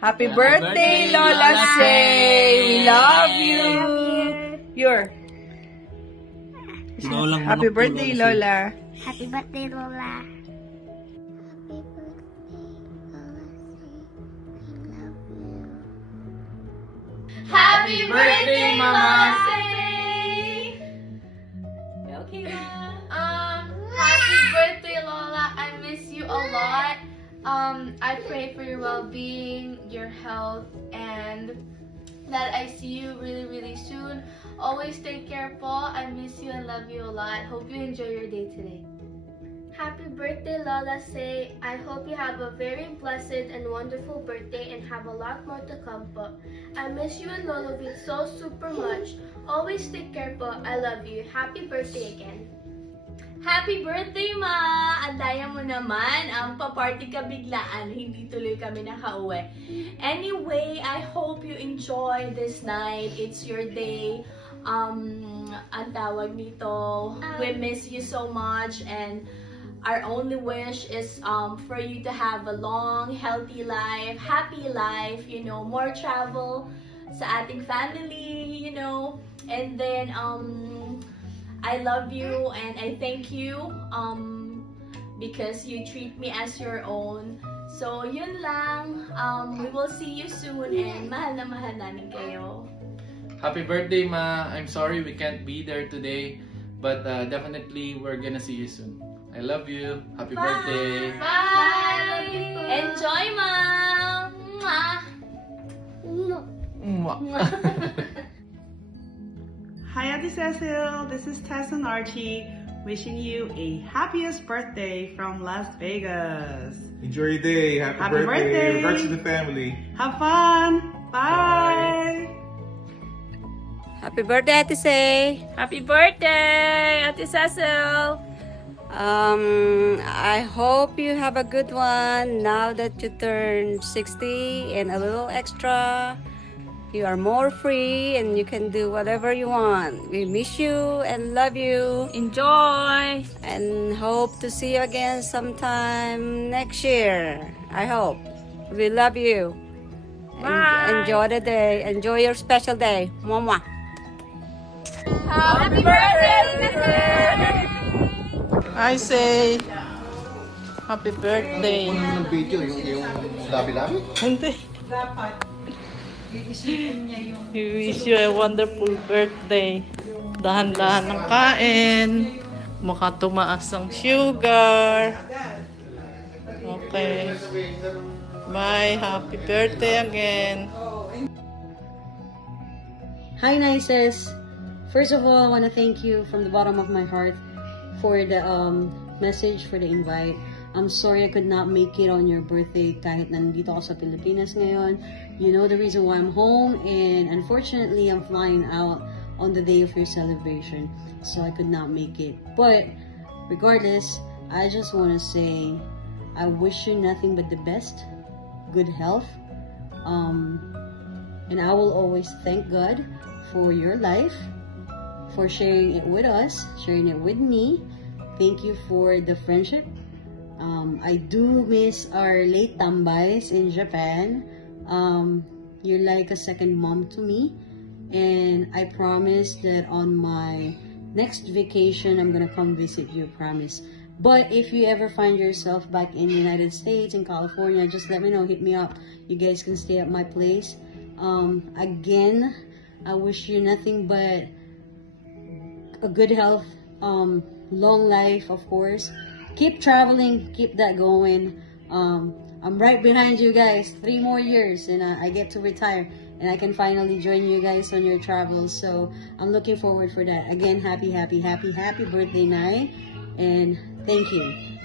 Happy birthday, Lola Say! Love you! Happy birthday, Lola. Happy birthday, Lola. Happy birthday, Mama Say! Okay, Ma. Happy birthday, Lola. I miss you a lot. I pray for your well-being, your health, and that I see you really, really soon. Always stay careful. I miss you and love you a lot. Hope you enjoy your day today. Happy birthday, Lola Say. I hope you have a very blessed and wonderful birthday and have a lot more to come po. I miss you and Lolo Vic so super much. Always stay careful. I love you. Happy birthday again. Happy birthday, Ma! Andaya mo naman, ang paparty ka biglaan, hindi tuloy kami nakauwi. Anyway, I hope you enjoy this night. It's your day. Ang tawag nito, we miss you so much, and our only wish is for you to have a long, healthy life, happy life, you know, more travel sa ating family, you know, and then I love you and I thank you because you treat me as your own. So yun lang, we will see you soon and mahal na mahal namin kayo. Happy birthday, Ma. I'm sorry we can't be there today, but definitely we're gonna see you soon. I love you. Happy birthday. Bye! Enjoy, Ma! Mwah! Hi, Auntie Cecil. This is Tess and Archie wishing you a happiest birthday from Las Vegas. Enjoy your day. Happy birthday. Regards to the family. Have fun. Bye. Happy birthday, Ate Say. Happy birthday, Ate Cecil. I hope you have a good one now that you turned 60 and a little extra. You are more free and you can do whatever you want. We miss you and love you. Enjoy. And hope to see you again sometime next year. I hope. We love you. Bye. Enjoy the day. Enjoy your special day. Mwah, mwah. Happy birthday, sister! I say, happy birthday. Yung video, yung labi-labi? Hindi. We wish you a wonderful birthday. Dahan-dahan ng kain. Mukha tumaas ang sugar. Okay. Bye. Happy birthday again. Hi, Nices. First of all, I want to thank you from the bottom of my heart for the message, for the invite. I'm sorry I could not make it on your birthday kahit nandito ako sa Pilipinas ngayon. You know the reason why I'm home, and unfortunately I'm flying out on the day of your celebration, so I could not make it. But regardless, I just want to say I wish you nothing but the best, good health, and I will always thank God for your life, for sharing it with us, sharing it with me. Thank you for the friendship. I do miss our late tambays in Japan. You're like a second mom to me, and I promise that on my next vacation I'm gonna come visit you, promise. But if you ever find yourself back in the United States, in California, just let me know, hit me up. You guys can stay at my place. Again, I wish you nothing but a good health, long life, of course. Keep traveling, keep that going. I'm right behind you guys. 3 more years and I get to retire and I can finally join you guys on your travels. So I'm looking forward for that. Again, happy birthday night, and thank you.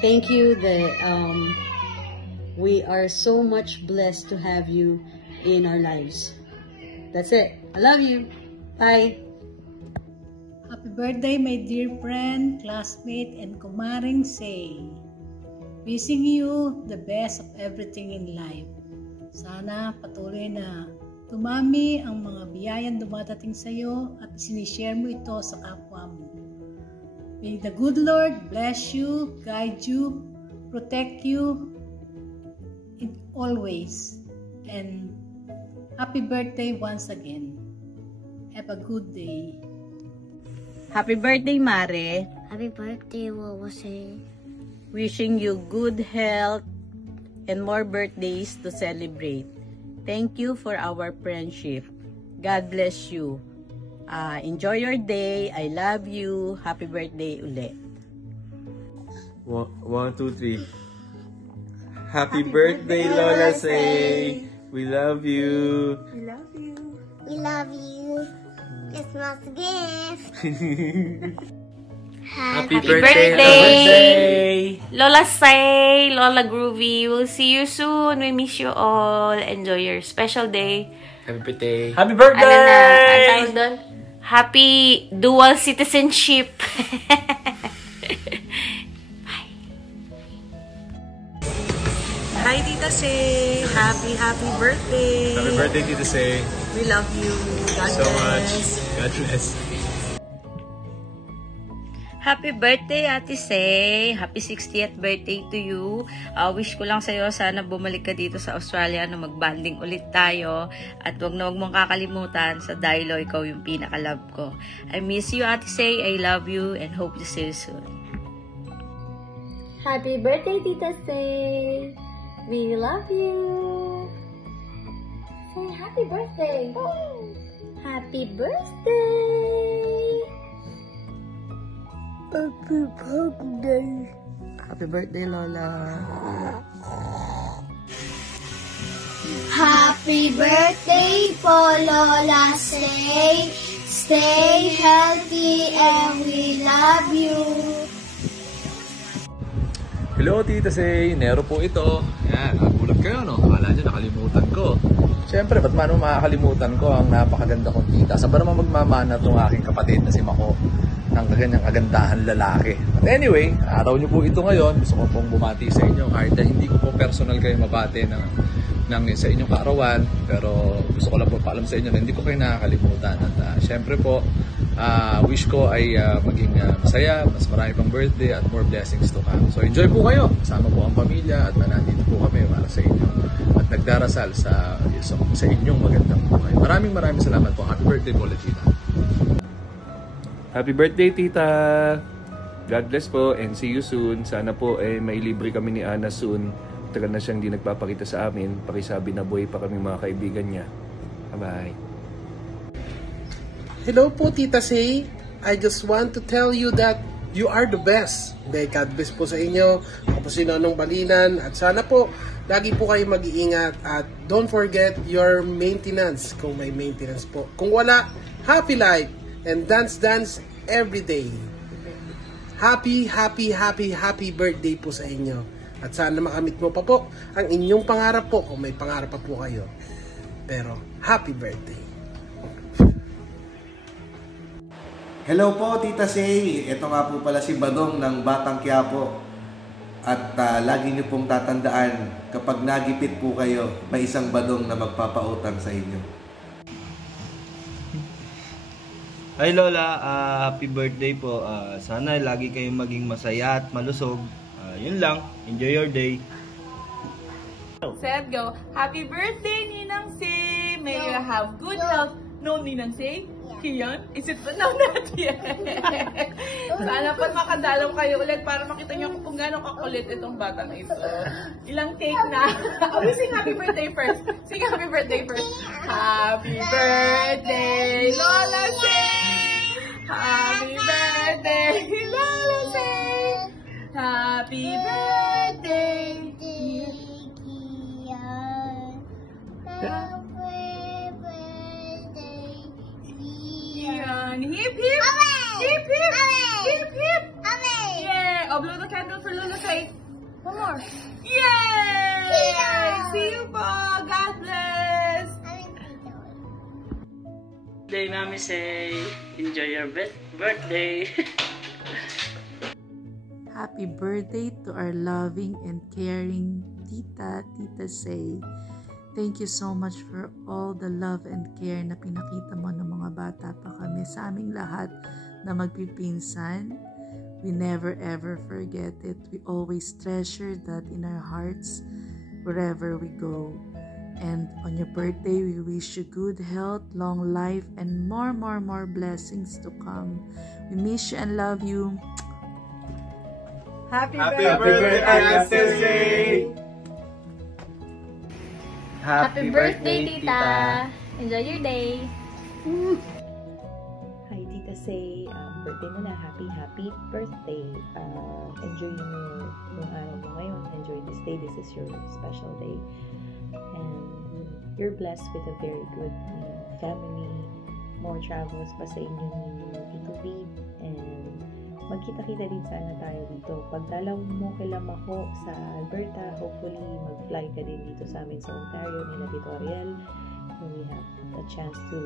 Thank you that we are so much blessed to have you in our lives. That's it. I love you. Bye. Happy birthday, my dear friend, classmate, and kumaring Say. Wishing you the best of everything in life. Sana patuloy na tumami ang mga biyayang dumadating sa iyo at sinishare mo ito sa kapwa mo. May the good Lord bless you, guide you, protect you in always. and happy birthday once again. Have a good day. Happy birthday, Mare. Happy birthday, Lola Say. Wishing you good health and more birthdays to celebrate. Thank you for our friendship. God bless you. Enjoy your day. I love you. Happy birthday ulit. 1, 2, 3. Happy birthday, Lola Say. We love you. We love you. We love you. Christmas gift. Happy birthday, Lola Say, Lola Groovy. We'll see you soon. We miss you all. Enjoy your special day. Happy birthday. Happy birthday! Ano na? Ang tawag doon? Happy dual citizenship. Hi, Tita Say. Happy birthday. Happy birthday, Tita Say. We love you. God So bless. much. God bless. Happy birthday, Ate Say. Happy 60th birthday to you. Wish ko lang sa'yo, sana bumalik ka dito sa Australia na mag-banding ulit tayo. At wag na wag mong kakalimutan, sa Dilo, ikaw yung pinaka-love ko. I miss you, Ate Say. I love you and hope to see you soon. Happy birthday, Tita Say. We love you. Say happy birthday. Happy birthday. Happy birthday. Happy birthday, Lola. Happy birthday po, Lola Say. Stay healthy and we love you. Hello, Tita Say. Nero po ito. Yan, nagulat kayo, no? Akala nyo nakalimutan ko. Siyempre, ba't man makakalimutan ko ang napakaganda kong tita? Saan ba naman magmamana itong aking kapatid na si Mako ng kaganyang kagandahan lalaki? But anyway, araw nyo po ito ngayon. Gusto ko pong bumati sa inyo. Kahit na hindi ko po personal kayo mabate sa inyong kaarawan. Pero gusto ko lang po paalam sa inyo na hindi ko kayo nakakalimutan. At siyempre po, wish ko ay maging masaya, mas marami pang birthday at more blessings to come. So enjoy po kayo. Kasama po ang pamilya at nandito po kami para sa inyo. At nagdarasal sa inyong magandang buhay. Maraming salamat po. Happy birthday po, Lachita. Happy birthday, Tita! God bless po and see you soon. Sana po may libre kami ni Ana soon. Tagal na siyang di nagpapakita sa amin. Pakisabi na buhay pa kami mga kaibigan niya. Bye-bye! Hello po, Tita Say. I just want to tell you that you are the best. God bless po sa inyo. Ako po si Nonong Balinan. At sana po, lagi po kayo mag-iingat. At don't forget your maintenance, kung may maintenance po. Kung wala, happy life. And dance every day. Happy birthday po sa inyo. At sana makamit mo pa po ang inyong pangarap po kung may pangarap pa po kayo. Pero happy birthday. Hello po, Tita Say. Ito nga po pala si Badong ng Batang Quiapo. At lagi niyo pong tatandaan, kapag nagipit po kayo, may isang badong na magpapautang sa inyo. Hi Lola, happy birthday po. Sana lagi kayong maging masaya at malusog. Yun lang, enjoy your day. Set, go. Happy birthday, Ninang Say. May you have good health. No, Ninang Say? Kian? Is it? No, not yet. Sana po makadalaw kayo ulit para makita niyo kung gano'ng kakulit itong bata na ito. Ilang take na. Sing happy birthday first. Sing happy birthday first. Happy birthday, Lola Say. Happy birthday, Lola Say. Happy birthday, dear Kian. Hip hip! Hip hip! Hip hip! Yeah! Oh, blow the candle for Lola Say. One more. Yay! See you po! God bless! Birthday, Mami Say. Enjoy your birthday. Happy birthday to our loving and caring Tita Say. Thank you so much for all the love and care na pinakita mo ng mga bata pa kami sa aming lahat na magpipinsan. We never ever forget it. We always treasure that in our hearts wherever we go. And on your birthday, we wish you good health, long life, and more blessings to come. We miss you and love you. Happy birthday, Ate Say! Happy birthday, Tita! Enjoy your day! Hi, Tita Say. Birthday mo na. Happy birthday. Enjoy yung araw mo ngayon. Enjoy this day. This is your special day. And you're blessed with a very good family. More travels pa sa inyo ni Tito Reed. And magkita-kita din sana tayo dito. Pagdalaw mo kila Mako sa Alberta, hopefully mag-fly ka din dito sa amin sa Ontario, nila Tito Ariel. And we have a chance to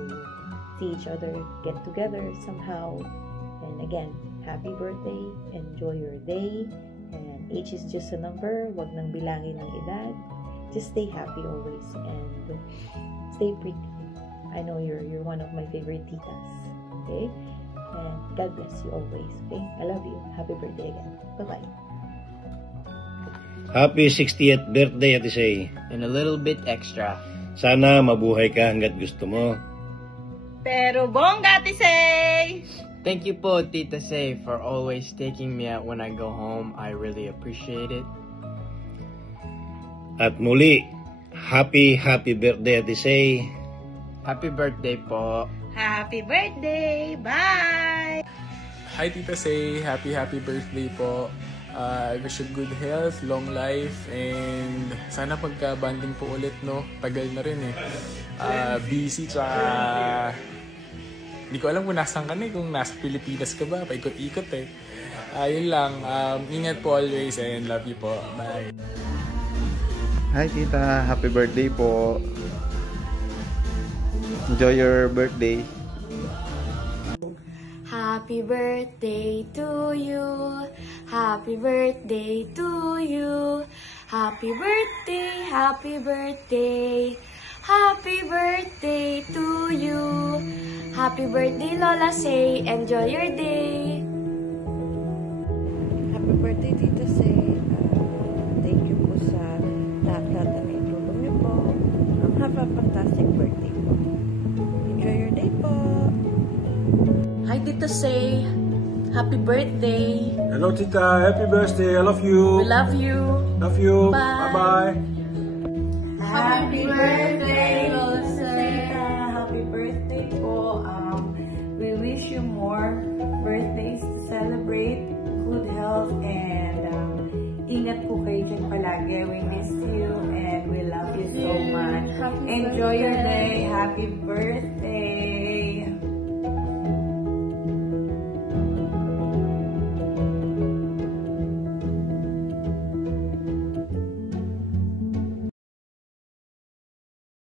see each other, get together somehow. And again, happy birthday, enjoy your day, and age is just a number, wag nang bilangin ng edad. Just stay happy always, and stay pretty. I know you're one of my favorite titas, okay? And God bless you always, okay? I love you. Happy birthday again. Bye-bye. Happy 60th birthday, Ate Say. And a little bit extra. Sana mabuhay ka hanggat gusto mo. Pero bongga, Ate Say! Thank you po, Tita Say, for always taking me out when I go home. I really appreciate it. At muli, happy birthday, Ate Say. Happy birthday po. Happy birthday! Bye! Hi, Tita Say. Happy birthday po. I wish you good health, long life, and sana pagka-banding po ulit, no? Tagal na rin eh. Busy, tsaka hindi ko alam kung nasan ka na eh, kung nasa Pilipinas ka ba, paikot-ikot eh. Yun lang, ingat po always and love you po. Bye! Hi Tita, happy birthday po. Enjoy your birthday. Happy birthday to you. Happy birthday to you. Happy birthday, happy birthday. Happy birthday to you. Happy birthday, Lola Say. Enjoy your day. Happy birthday, Tita Say. Thank you po sa lahat na itulong niyo po. Have a fantastic birthday po. Enjoy your day po. Hi, Tita Say. Happy birthday. Hello, Tita. Happy birthday. I love you. We love you. Love you. Bye. Bye-bye. Happy birthday, Lola Say. Happy birthday po. We wish you more birthdays to celebrate, good health, and ingat po kayo dyan palagi. We miss you and we love you so much. Enjoy your day. Happy birthday.